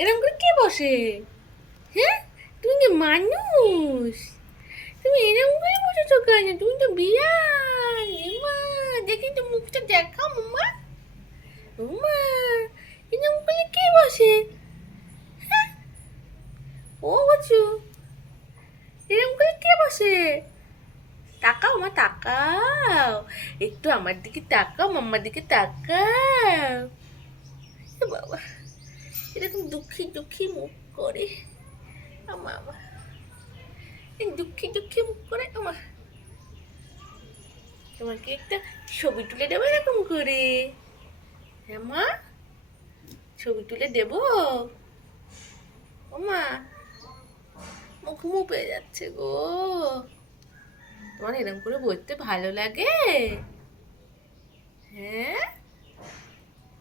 এরকম করে কে বসে? হ্যাঁ, তুমি কি মানুষ? তুমি এরকম করে বসেছো কেন? তুমি তো বিড়াল। এমা, দেখি তো মুখটা দেখাও মাম্মা। ওমা, এরকম করে কে বসে? হ্যাঁ, ও বচু, এরকম করে কে বসে? তাকাও মা, তাকাও একটু আমার দিকে, তাকাও মাম্মার দিকে, তাকাও। এ বাবা, এরকম দুঃখী দুঃখী মুখ করে আমার, এই দুঃখী দুঃখী মুখ করে আমার। তোমাকে একটা ছবি তুলে দেবো এরকম করে। হ্যাঁ মা, ছবি তুলে দেবো? ও মা, মুখ মুখ পেয়ে যাচ্ছে গো। তোমার এরকম করে বলতে ভালো লাগে? হ্যাঁ।